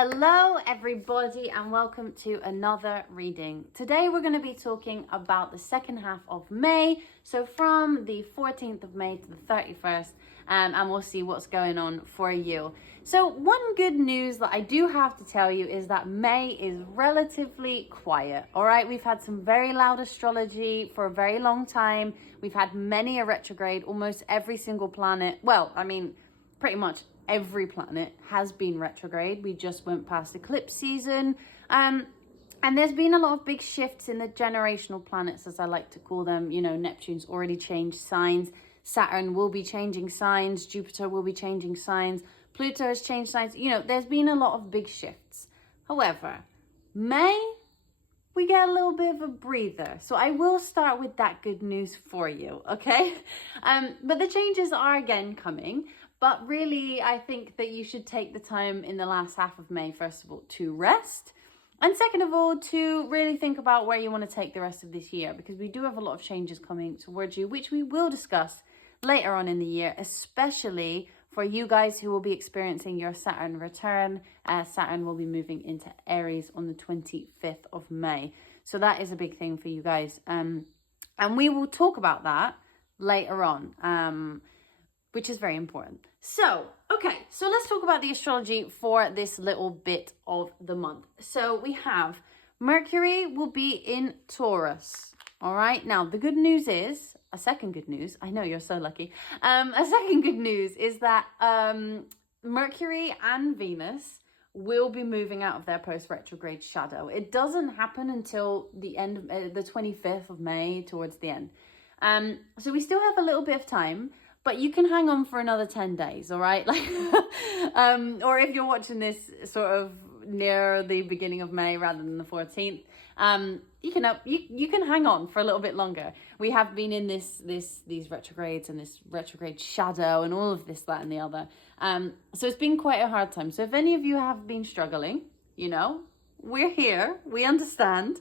Hello everybody and welcome to another reading. Today we're going to be talking about the second half of May, so from the 14th of May to the 31st, and we'll see what's going on for you. So one good news that I do have to tell you is that May is relatively quiet. All right, we've had some very loud astrology for a very long time. We've had many a retrograde, almost every single planet. Well, I mean, pretty much every planet has been retrograde. We just went past eclipse season. And there's been a lot of big shifts in the generational planets, as I like to call them. You know, Neptune's already changed signs. Saturn will be changing signs. Jupiter will be changing signs. Pluto has changed signs. You know, there's been a lot of big shifts. However, May, we get a little bit of a breather. So I will start with that good news for you, okay? But the changes are again coming. But really, I think that you should take the time in the last half of May, first of all, to rest. And second of all, to really think about where you want to take the rest of this year, because we do have a lot of changes coming towards you, which we will discuss later on in the year, especially for you guys who will be experiencing your Saturn return. Saturn will be moving into Aries on the 25th of May. So that is a big thing for you guys. And we will talk about that later on. Which is very important. So, okay, so let's talk about the astrology for this little bit of the month. So we have Mercury will be in Taurus. All right, now the good news is, a second good news, I know you're so lucky. A second good news is that Mercury and Venus will be moving out of their post-retrograde shadow. It doesn't happen until the end, the 25th of May, towards the end. So we still have a little bit of time. But you can hang on for another 10 days, all right? Like, or if you're watching this sort of near the beginning of May rather than the 14th, you can hang on for a little bit longer. We have been in these retrogrades and this retrograde shadow and all of this, that, and the other. So it's been quite a hard time. So if any of you have been struggling, you know, we're here. We understand.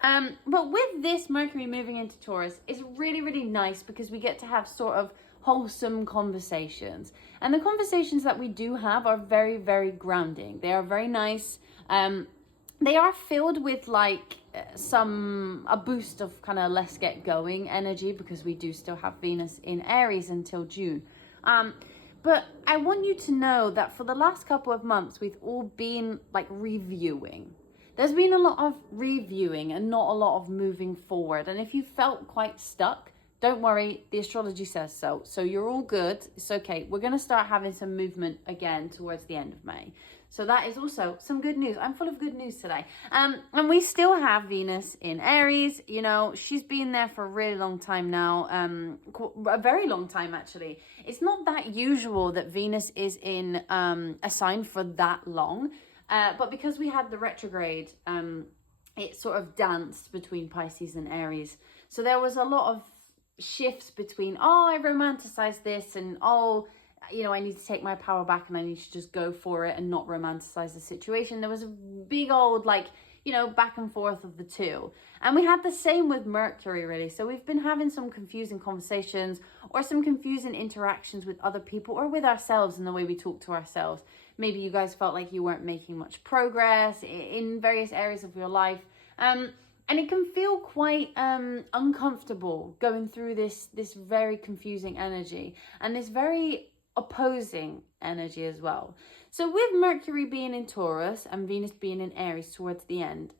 But with this Mercury moving into Taurus, it's really, really nice because we get to have sort of wholesome conversations, and the conversations that we do have are very, very grounding. They are very nice. They are filled with like a boost of kind of let's get going energy, because we do still have Venus in Aries until June. But I want you to know that for the last couple of months we've all been like reviewing. There's been a lot of reviewing and not a lot of moving forward, and if you felt quite stuck, don't worry, the astrology says so. So you're all good. It's okay. We're going to start having some movement again towards the end of May. So that is also some good news. I'm full of good news today. And we still have Venus in Aries. You know, she's been there for a really long time now. A very long time, actually. It's not that usual that Venus is in a sign for that long. But because we had the retrograde, it sort of danced between Pisces and Aries. So there was a lot of shifts between, oh, I romanticize this, and oh, you know, I need to take my power back and I need to just go for it and not romanticize the situation. There was a big old, like, you know, back and forth of the two. And we had the same with Mercury, really. So we've been having some confusing conversations or some confusing interactions with other people or with ourselves in the way we talk to ourselves. Maybe you guys felt like you weren't making much progress in various areas of your life. And it can feel quite uncomfortable going through this very confusing energy and this very opposing energy as well. So with Mercury being in Taurus and Venus being in Aries towards the end,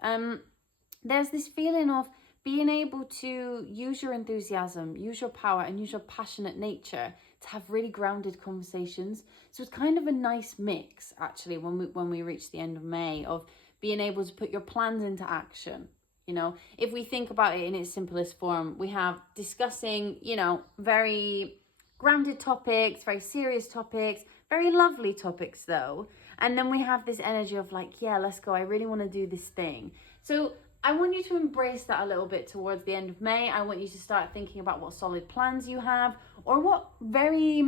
there's this feeling of being able to use your enthusiasm, use your power, and use your passionate nature to have really grounded conversations. So it's kind of a nice mix, actually, when we reach the end of May, of being able to put your plans into action. You know, if we think about it in its simplest form, we have discussing, you know, very grounded topics, very serious topics, very lovely topics though. And then we have this energy of like, yeah, let's go. I really want to do this thing. So I want you to embrace that a little bit towards the end of May. I want you to start thinking about what solid plans you have or what very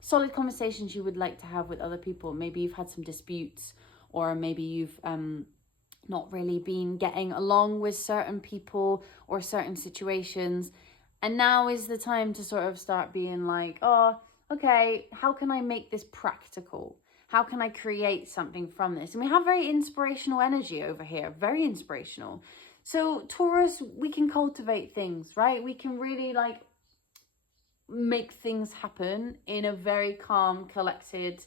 solid conversations you would like to have with other people. Maybe you've had some disputes, or maybe you've not really been getting along with certain people or certain situations. And now is the time to sort of start being like, oh, okay, how can I make this practical? How can I create something from this? And we have very inspirational energy over here, very inspirational. So Taurus, we can cultivate things, right? We can really like make things happen in a very calm, collected,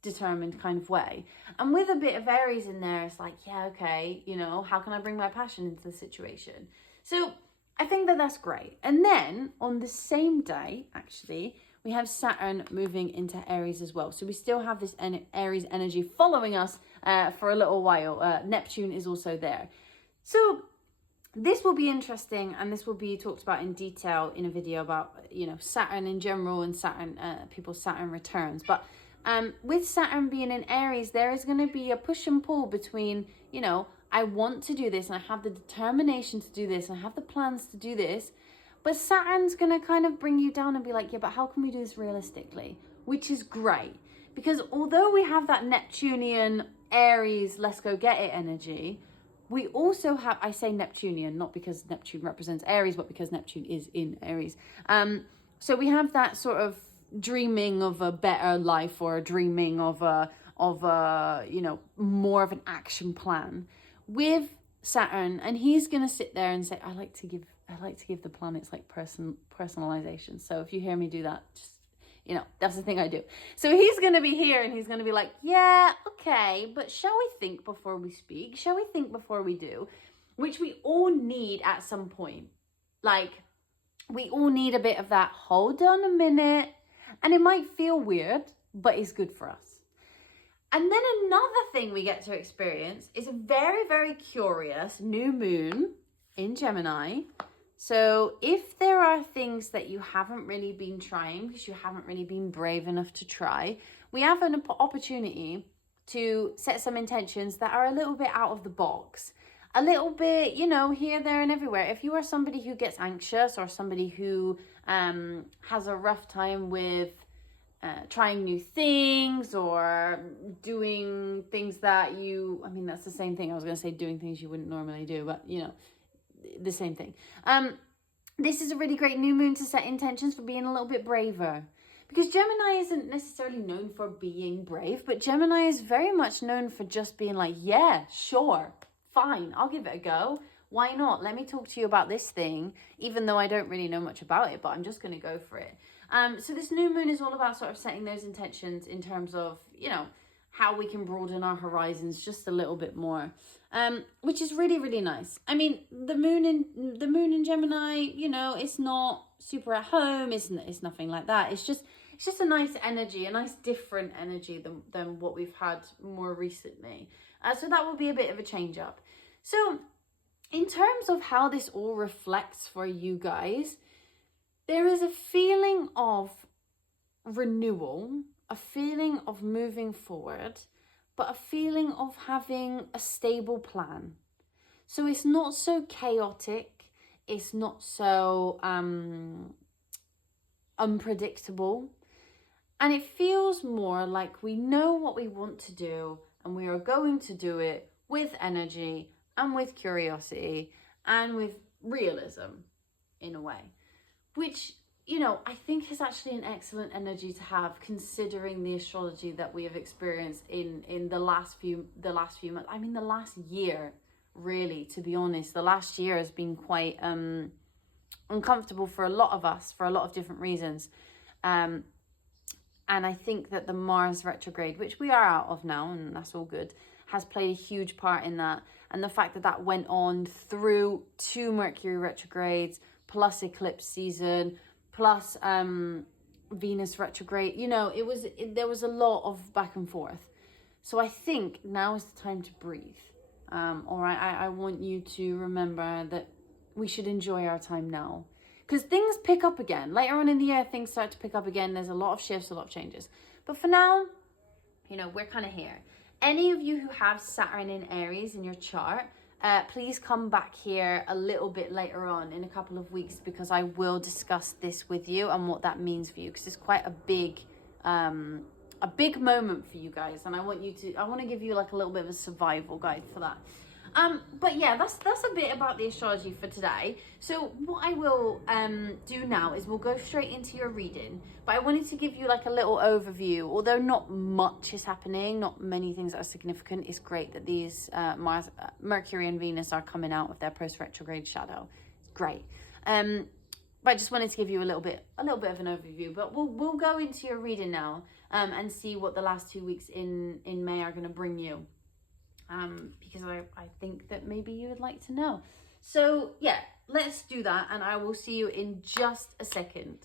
determined kind of way. And with a bit of Aries in there, it's like, yeah, okay, you know, how can I bring my passion into the situation? So I think that that's great. And then on the same day, actually, we have Saturn moving into Aries as well. So we still have this Aries energy following us for a little while. Neptune is also there. So this will be interesting, and this will be talked about in detail in a video about, you know, Saturn in general and Saturn, people's Saturn returns. But with Saturn being in Aries, there is going to be a push and pull between, you know, I want to do this and I have the determination to do this and I have the plans to do this. But Saturn's going to kind of bring you down and be like, yeah, but how can we do this realistically? Which is great. Because although we have that Neptunian Aries, let's go get it energy, we also have, I say Neptunian, not because Neptune represents Aries, but because Neptune is in Aries. So we have that sort of dreaming of a better life, or dreaming of a, you know, more of an action plan with Saturn. And he's going to sit there and say, I like to give the planets like personalization. So if you hear me do that, just, you know, that's the thing I do. So he's going to be here and he's going to be like, yeah, okay, but shall we think before we speak? Shall we think before we do? Which we all need at some point. Like, we all need a bit of that, hold on a minute. And it might feel weird, but it's good for us. And then another thing we get to experience is a very, very curious new moon in Gemini. So if there are things that you haven't really been trying, because you haven't really been brave enough to try, we have an opportunity to set some intentions that are a little bit out of the box. A little bit, you know, here, there, and everywhere. If you are somebody who gets anxious, or somebody who has a rough time with trying new things, or doing things that I mean, that's the same thing. I was going to say doing things you wouldn't normally do, but, you know, the same thing. This is a really great new moon to set intentions for being a little bit braver. Because Gemini isn't necessarily known for being brave, but Gemini is very much known for just being like, yeah, sure, fine, I'll give it a go. Why not? Let me talk to you about this thing, even though I don't really know much about it, but I'm just going to go for it. So this new moon is all about sort of setting those intentions in terms of, you know, how we can broaden our horizons just a little bit more, which is really, really nice. I mean, the moon in Gemini, you know, it's not super at home. It's nothing like that. It's just a nice energy, a nice different energy than what we've had more recently. So that will be a bit of a change up. So in terms of how this all reflects for you guys, there is a feeling of renewal, a feeling of moving forward, but a feeling of having a stable plan. So it's not so chaotic, it's not so unpredictable, and it feels more like we know what we want to do and we are going to do it with energy and with curiosity and with realism in a way, which, you know, I think is actually an excellent energy to have, considering the astrology that we have experienced in the last few months. I mean, the last year, really, to be honest. The last year has been quite uncomfortable for a lot of us, for a lot of different reasons. And I think that the Mars retrograde, which we are out of now, and that's all good, has played a huge part in that. And the fact that that went on through 2 Mercury retrogrades, plus eclipse season, plus Venus retrograde, you know, there was a lot of back and forth. So I think now is the time to breathe. All right, I want you to remember that we should enjoy our time now. Because things pick up again. Later on in the year, things start to pick up again. There's a lot of shifts, a lot of changes. But for now, you know, we're kind of here. Any of you who have Saturn in Aries in your chart, please come back here a little bit later on in a couple of weeks, because I will discuss this with you and what that means for you, because it's quite a big moment for you guys, and I want to give you like a little bit of a survival guide for that. But yeah, that's a bit about the astrology for today. So what I will do now is we'll go straight into your reading. But I wanted to give you like a little overview. Although not much is happening, not many things that are significant. It's great that these Mercury and Venus are coming out of their post-retrograde shadow. It's great. But I just wanted to give you a little bit of an overview. But we'll go into your reading now and see what the last 2 weeks in May are going to bring you. Because I think that maybe you would like to know. So yeah, let's do that, and I will see you in just a second.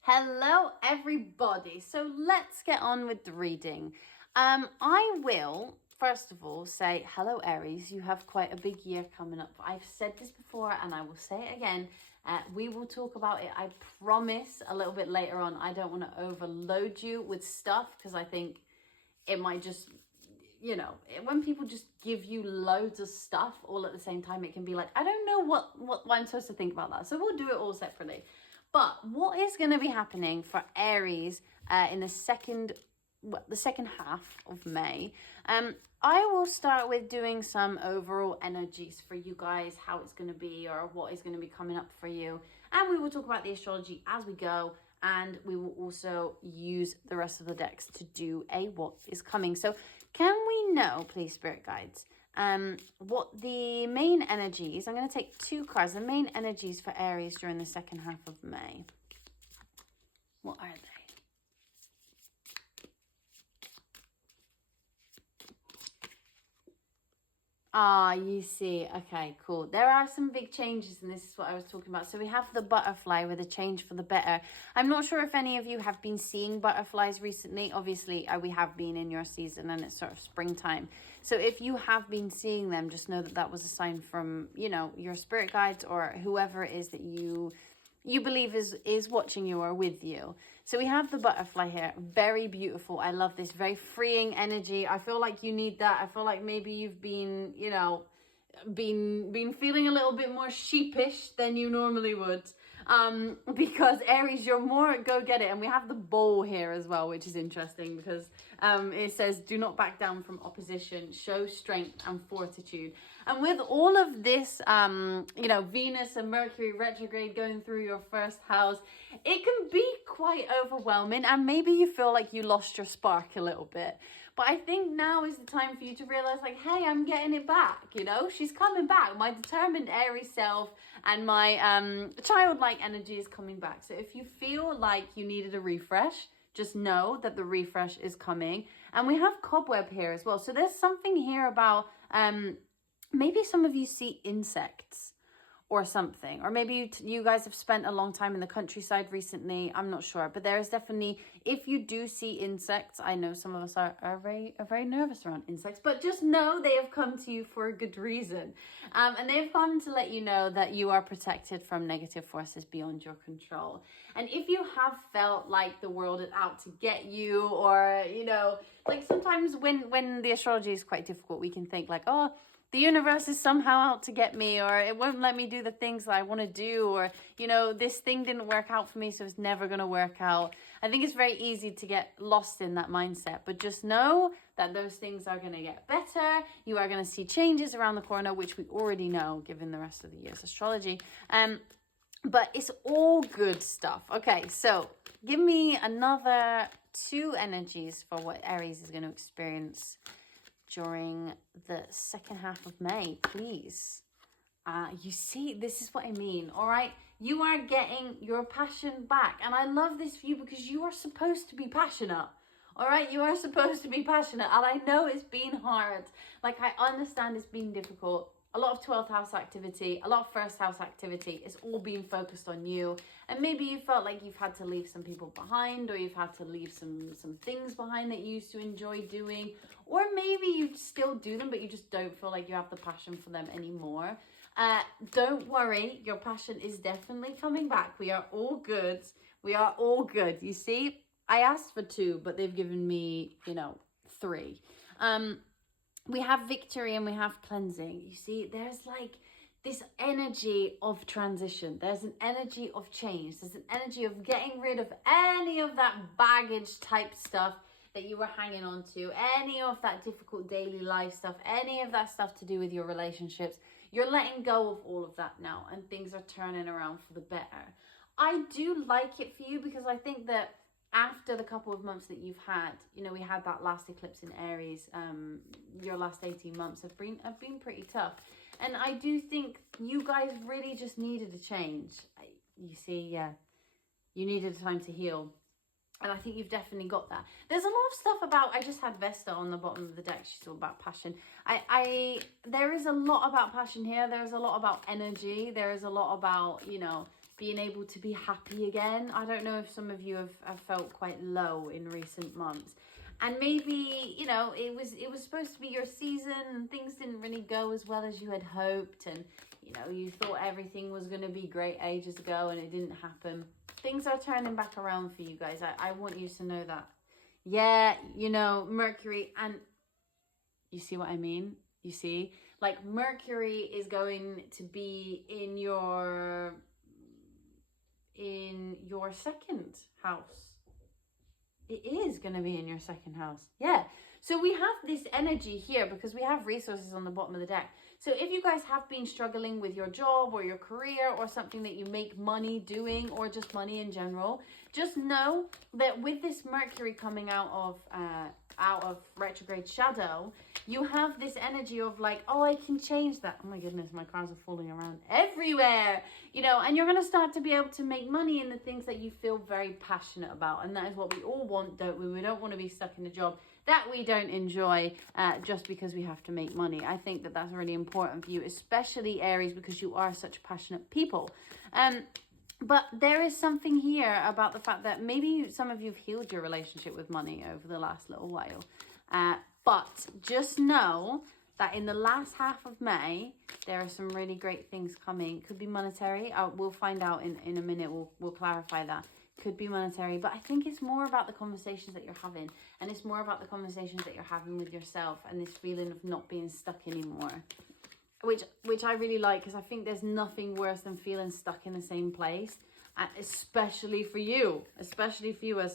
Hello everybody, so let's get on with the reading. I will first of all say hello Aries, you have quite a big year coming up. I've said this before and I will say it again. We will talk about it, I promise, a little bit later on. I don't want to overload you with stuff because I think it might just, you know, when people just give you loads of stuff all at the same time, it can be like, I don't know what I'm supposed to think about that. So we'll do it all separately. But what is going to be happening for Aries in the second half of May? I will start with doing some overall energies for you guys, how it's going to be or what is going to be coming up for you. And we will talk about the astrology as we go. And we will also use the rest of the decks to do a what is coming. So can we know, please, Spirit Guides, what the main energies, I'm going to take 2 cards, the main energies for Aries during the second half of May. What are they? Ah, you see. Okay, cool. There are some big changes, and this is what I was talking about. So we have the butterfly with a change for the better. I'm not sure if any of you have been seeing butterflies recently. Obviously, we have been in your season, and it's sort of springtime. So if you have been seeing them, just know that that was a sign from, you know, your spirit guides or whoever it is that you believe is watching you or with you. So we have the butterfly here, very beautiful. I love this, very freeing energy. I feel like you need that. I feel like maybe you've been, you know, been feeling a little bit more sheepish than you normally would. Because Aries, you're more go get it. And we have the bowl here as well, which is interesting because it says, do not back down from opposition, show strength and fortitude. And with all of this, you know, Venus and Mercury retrograde going through your first house, it can be quite overwhelming. And maybe you feel like you lost your spark a little bit. But I think now is the time for you to realize, like, hey, I'm getting it back, you know? She's coming back. My determined Aries self and my childlike energy is coming back. So if you feel like you needed a refresh, just know that the refresh is coming. And we have cobweb here as well. So there's something here about maybe some of you see insects or something, or maybe you guys have spent a long time in the countryside recently. I'm not sure, but there is definitely, if you do see insects, I know some of us are very nervous around insects, but just know they have come to you for a good reason. And they've come to let you know that you are protected from negative forces beyond your control. And if you have felt like the world is out to get you, or, you know, like sometimes when the astrology is quite difficult, we can think like, oh, the universe is somehow out to get me, or it won't let me do the things that I want to do, or, you know, this thing didn't work out for me, so it's never going to work out. I think it's very easy to get lost in that mindset, but just know that those things are going to get better. You are going to see changes around the corner, which we already know given the rest of the year's astrology. But it's all good stuff. Okay, so give me another 2 energies for what Aries is going to experience during the second half of May, please. You see, this is what I mean, all right? You are getting your passion back. And I love this for you because you are supposed to be passionate, all right? You are supposed to be passionate. And I know it's been hard. Like, I understand it's been difficult. A lot of 12th house activity, a lot of first house activity. It's all being focused on you. And maybe you felt like you've had to leave some people behind, or you've had to leave some things behind that you used to enjoy doing. Or maybe you still do them, but you just don't feel like you have the passion for them anymore. Don't worry, your passion is definitely coming back. We are all good. We are all good. You see, I asked for 2, but they've given me, you know, 3. We have victory and we have cleansing. You see, there's like this energy of transition. There's an energy of change. There's an energy of getting rid of any of that baggage type stuff that you were hanging on to, any of that difficult daily life stuff, any of that stuff to do with your relationships, you're letting go of all of that now, and things are turning around for the better. I do like it for you, because I think that after the couple of months that you've had, you know, we had that last eclipse in Aries, your last 18 months have been pretty tough. And I do think you guys really just needed a change. You see, yeah, you needed time to heal. And I think you've definitely got that. There's a lot of stuff about, I just had Vesta on the bottom of the deck. She's all about passion. There is a lot about passion here. There's a lot about energy. There is a lot about, you know, being able to be happy again. I don't know if some of you have felt quite low in recent months. And maybe, you know, it was supposed to be your season and things didn't really go as well as you had hoped. And, you know, you thought everything was going to be great ages ago and it didn't happen. Things are turning back around for you guys. I want you to know that. Yeah, you know, Mercury, and you see what I mean? You see? Like, Mercury is going to be in your second house. It is going to be in your second house. Yeah. So we have this energy here because we have resources on the bottom of the deck. So if you guys have been struggling with your job or your career or something that you make money doing, or just money in general, just know that with this Mercury coming out of retrograde shadow, you have this energy of like, oh, I can change that. Oh my goodness, my cards are falling around everywhere, you know, and you're going to start to be able to make money in the things that you feel very passionate about. And that is what we all want, don't we? We don't want to be stuck in a job that we don't enjoy just because we have to make money. I think that that's really important for you, especially Aries, because you are such passionate people. But there is something here about the fact that maybe some of you have healed your relationship with money over the last little while. But just know that in the last half of May, there are some really great things coming. Could be monetary. We'll find out in a minute. We'll clarify that. Could be monetary, but I think it's more about the conversations that you're having, and it's more about the conversations that you're having with yourself, and this feeling of not being stuck anymore, which I really like, because I think there's nothing worse than feeling stuck in the same place, especially for you as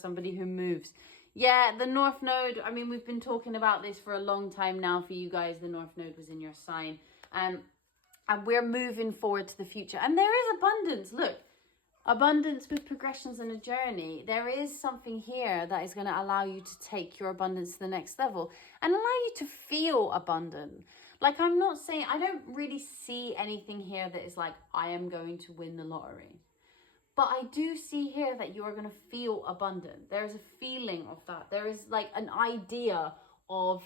somebody who moves. Yeah, the North Node, I mean, we've been talking about this for a long time now for you guys. The North Node was in your sign, and we're moving forward to the future, and there is abundance. Look, abundance with progressions and a journey. There is something here that is going to allow you to take your abundance to the next level and allow you to feel abundant. Like, I'm not saying, I don't really see anything here that is like, I am going to win the lottery. But I do see here that you are going to feel abundant. There is a feeling of that. There is like an idea of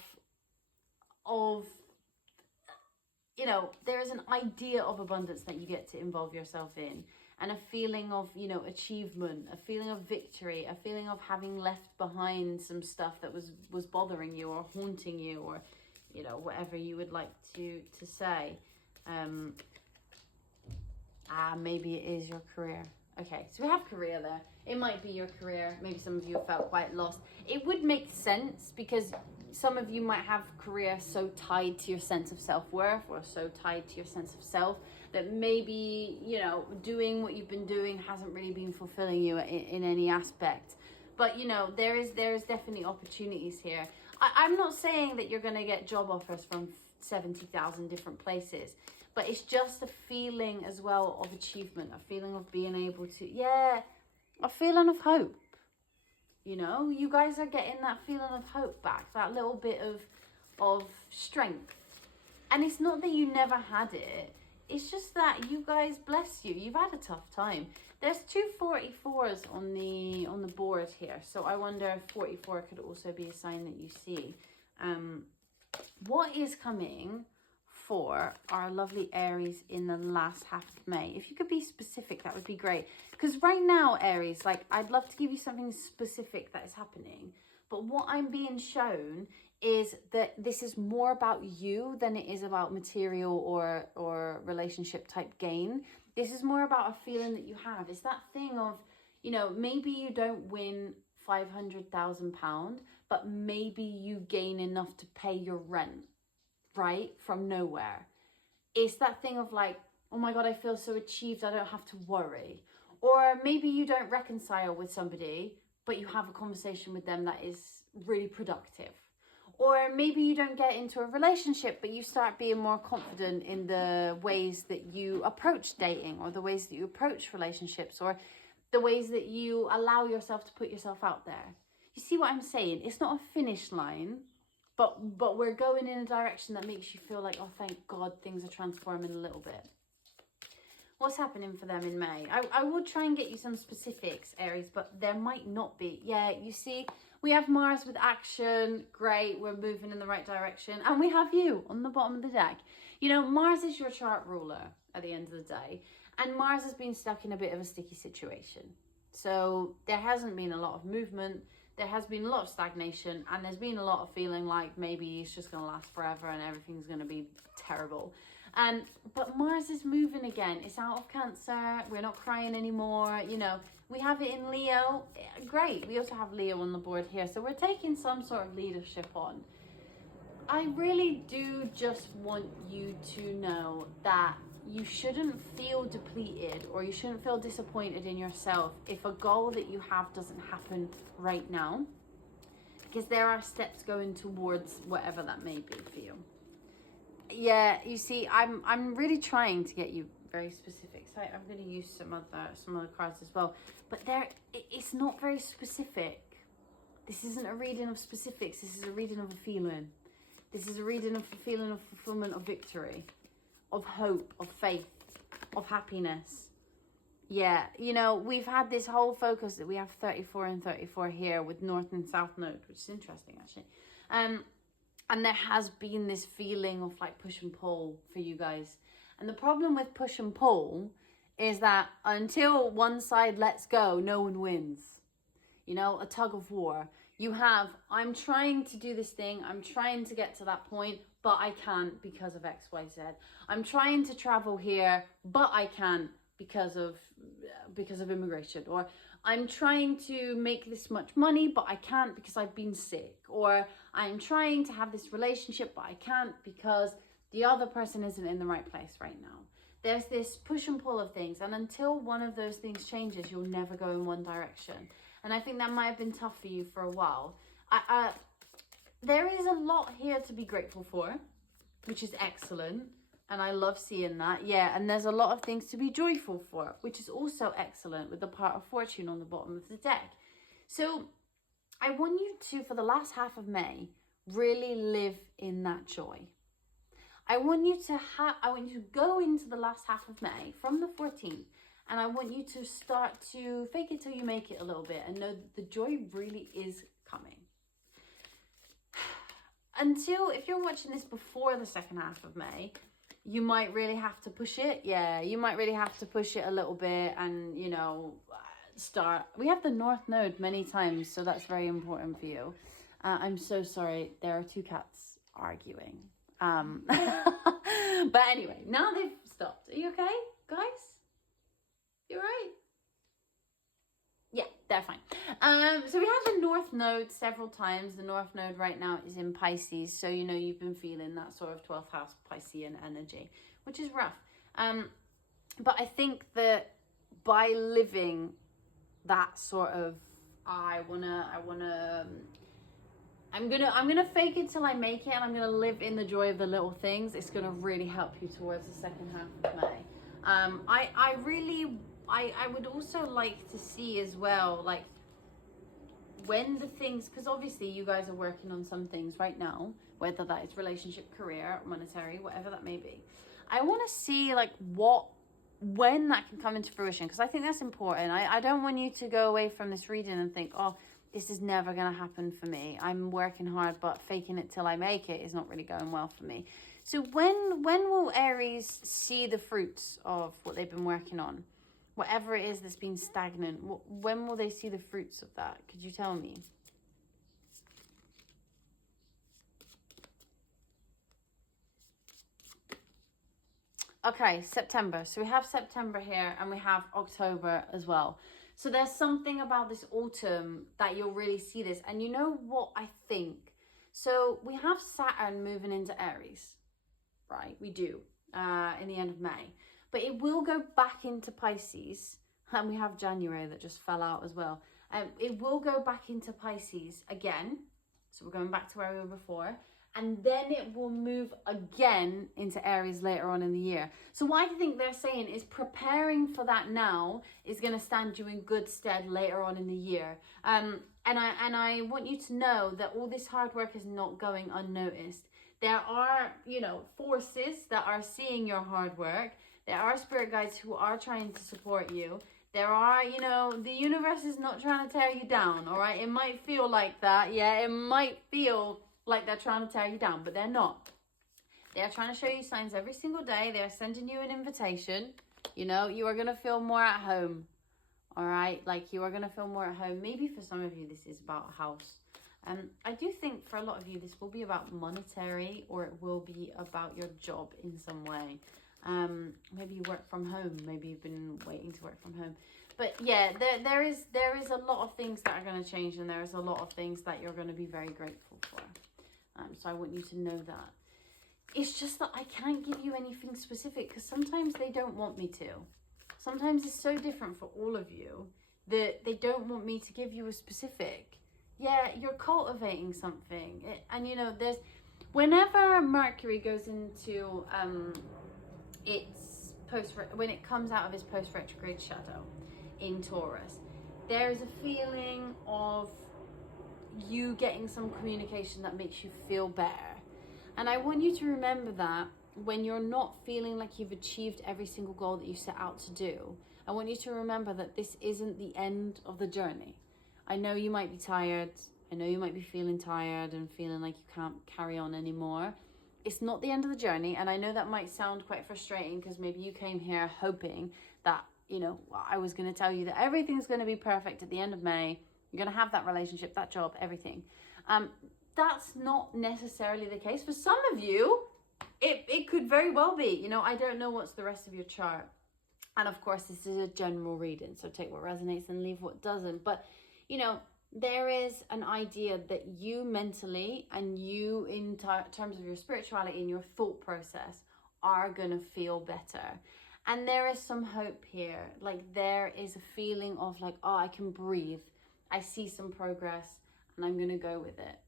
you know, there is an idea of abundance that you get to involve yourself in. And a feeling of, you know, achievement, a feeling of victory, a feeling of having left behind some stuff that was bothering you or haunting you, or, you know, whatever you would like to say. Maybe it is your career. Okay, so we have career there. It might be your career. Maybe some of you have felt quite lost. It would make sense because some of you might have career so tied to your sense of self-worth, or so tied to your sense of self, that maybe, you know, doing what you've been doing hasn't really been fulfilling you in any aspect. But, you know, there is definitely opportunities here. I'm not saying that you're going to get job offers from 70,000 different places, but it's just a feeling as well of achievement, a feeling of being able to, yeah, a feeling of hope. You know, you guys are getting that feeling of hope back, that little bit of strength. And it's not that you never had it. It's just that you guys, bless you, you've had a tough time. There's two 44s on the board here. So I wonder if 44 could also be a sign that you see. What is coming for our lovely Aries in the last half of May? If you could be specific, that would be great. Because right now, Aries, like, I'd love to give you something specific that is happening. But what I'm being shown is that this is more about you than it is about material or relationship type gain. This is more about a feeling that you have. It's that thing of, you know, maybe you don't win £500,000, but maybe you gain enough to pay your rent, right? From nowhere. It's that thing of like, oh my God, I feel so achieved, I don't have to worry. Or maybe you don't reconcile with somebody, but you have a conversation with them that is really productive. Or maybe you don't get into a relationship, but you start being more confident in the ways that you approach dating, or the ways that you approach relationships, or the ways that you allow yourself to put yourself out there. You see what I'm saying? It's not a finish line, but we're going in a direction that makes you feel like, oh, thank God, things are transforming a little bit. What's happening for them in May? I will try and get you some specifics, Aries, but there might not be. Yeah, you see, we have Mars with action. Great, we're moving in the right direction. And we have you on the bottom of the deck. You know, Mars is your chart ruler at the end of the day. And Mars has been stuck in a bit of a sticky situation. So there hasn't been a lot of movement. There has been a lot of stagnation. And there's been a lot of feeling like maybe it's just going to last forever and everything's going to be terrible. But Mars is moving again. It's out of Cancer. We're not crying anymore. You know, we have it in Leo. Great. We also have Leo on the board here. So we're taking some sort of leadership on. I really do just want you to know that you shouldn't feel depleted, or you shouldn't feel disappointed in yourself if a goal that you have doesn't happen right now. Because there are steps going towards whatever that may be for you. Yeah, you see, I'm really trying to get you very specific. So I'm going to use some other cards as well. But it's not very specific. This isn't a reading of specifics. This is a reading of a feeling. This is a reading of a feeling of fulfillment, of victory, of hope, of faith, of happiness. Yeah, you know, we've had this whole focus that we have 34 and 34 here with North and South Node, which is interesting actually. And there has been this feeling of like push and pull for you guys. And the problem with push and pull is that until one side lets go, no one wins. You know, a tug of war. You have, I'm trying to do this thing. I'm trying to get to that point, but I can't because of X, Y, Z. I'm trying to travel here, but I can't because of immigration. Or I'm trying to make this much money, but I can't because I've been sick. Or I'm trying to have this relationship, but I can't because the other person isn't in the right place right now. There's this push and pull of things. And until one of those things changes, you'll never go in one direction. And I think that might have been tough for you for a while. There is a lot here to be grateful for, which is excellent. And I love seeing that. Yeah, and there's a lot of things to be joyful for, which is also excellent with the part of fortune on the bottom of the deck. So I want you to, for the last half of May, really live in that joy. I want you to go into the last half of May from the 14th, and I want you to start to fake it till you make it a little bit and know that the joy really is coming. Until, if you're watching this before the second half of May, you might really have to push it. Yeah, you might really have to push it a little bit and, you know, start. We have the North Node many times, so that's very important for you. I'm so sorry. There are two cats arguing. But anyway, now they've stopped. Are you okay, guys? You all right? Yeah, they're fine. So we have the North Node several times. The North Node right now is in Pisces. So, you know, you've been feeling that sort of 12th house Piscean energy, which is rough. But I think that by living that sort of, I'm gonna fake it till I make it, and I'm gonna live in the joy of the little things. It's gonna really help you towards the second half of May. I would also like to see as well, like, when the things, because obviously you guys are working on some things right now, whether that is relationship, career, monetary, whatever that may be. I want to see like when that can come into fruition, because I think that's important. I don't want you to go away from this reading and think, oh, this is never going to happen for me. I'm working hard, but faking it till I make it is not really going well for me. So when will Aries see the fruits of what they've been working on? Whatever it is that's been stagnant, when will they see the fruits of that? Could you tell me? Okay, September. So we have September here and we have October as well. So there's something about this autumn that you'll really see this. And you know what I think? So we have Saturn moving into Aries, right? We do, in the end of May. But it will go back into Pisces. And we have January that just fell out as well. It will go back into Pisces again. So we're going back to where we were before. And then it will move again into Aries later on in the year. So what I think they're saying is preparing for that now is going to stand you in good stead later on in the year. And I want you to know that all this hard work is not going unnoticed. There are, you know, forces that are seeing your hard work. There are spirit guides who are trying to support you. There are, you know, the universe is not trying to tear you down, all right? It might feel like that. Yeah, it might feel like they're trying to tear you down, but they're not. They're trying to show you signs every single day. They're sending you an invitation. You know, you are going to feel more at home. All right? Like, you are going to feel more at home. Maybe for some of you, this is about a house. I do think for a lot of you, this will be about monetary, or it will be about your job in some way. Maybe you work from home. Maybe you've been waiting to work from home. But yeah, there is a lot of things that are going to change, and there is a lot of things that you're going to be very grateful for. So I want you to know that. It's just that I can't give you anything specific because sometimes they don't want me to. Sometimes it's so different for all of you that they don't want me to give you a specific. Yeah, you're cultivating something. And you know, there's, whenever Mercury goes into when it comes out of its post-retrograde shadow in Taurus, there is a feeling of you getting some communication that makes you feel better. And I want you to remember that when you're not feeling like you've achieved every single goal that you set out to do, I want you to remember that this isn't the end of the journey. I know you might be tired. I know you might be feeling tired and feeling like you can't carry on anymore. It's not the end of the journey. And I know that might sound quite frustrating because maybe you came here hoping that, you know, I was going to tell you that everything's going to be perfect at the end of May. You're going to have that relationship, that job, everything. That's not necessarily the case. For some of you, it could very well be. You know, I don't know what's the rest of your chart. And of course, this is a general reading. So take what resonates and leave what doesn't. But, you know, there is an idea that you mentally and you in terms of your spirituality and your thought process are going to feel better. And there is some hope here. Like, there is a feeling of like, oh, I can breathe. I see some progress and I'm going to go with it.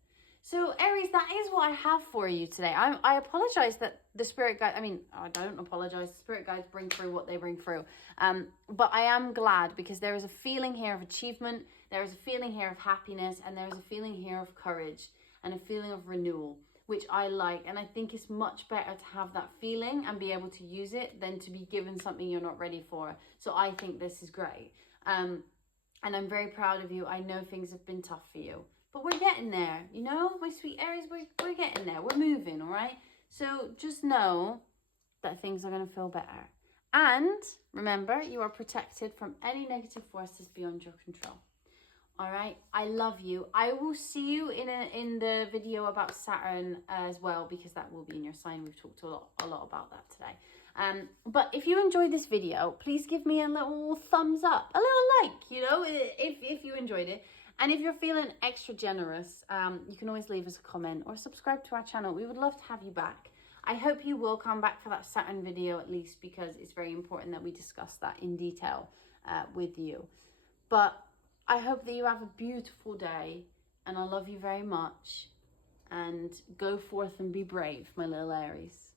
So Aries, that is what I have for you today. I apologize that the spirit guide, I don't apologize. The spirit guides bring through what they bring through. But I am glad because there is a feeling here of achievement. There is a feeling here of happiness, and there is a feeling here of courage and a feeling of renewal, which I like. And I think it's much better to have that feeling and be able to use it than to be given something you're not ready for. So I think this is great. And I'm very proud of you. I know things have been tough for you, but we're getting there, you know, my sweet Aries, we're getting there. We're moving, all right? So just know that things are going to feel better. And remember, you are protected from any negative forces beyond your control. All right? I love you. I will see you in the video about Saturn as well, because that will be in your sign. We've talked a lot about that today. But if you enjoyed this video, please give me a little thumbs up, a little like, you know, if you enjoyed it. And if you're feeling extra generous, you can always leave us a comment or subscribe to our channel. We would love to have you back. I hope you will come back for that Saturn video at least, because it's very important that we discuss that in detail with you. But I hope that you have a beautiful day, and I love you very much. And go forth and be brave, my little Aries.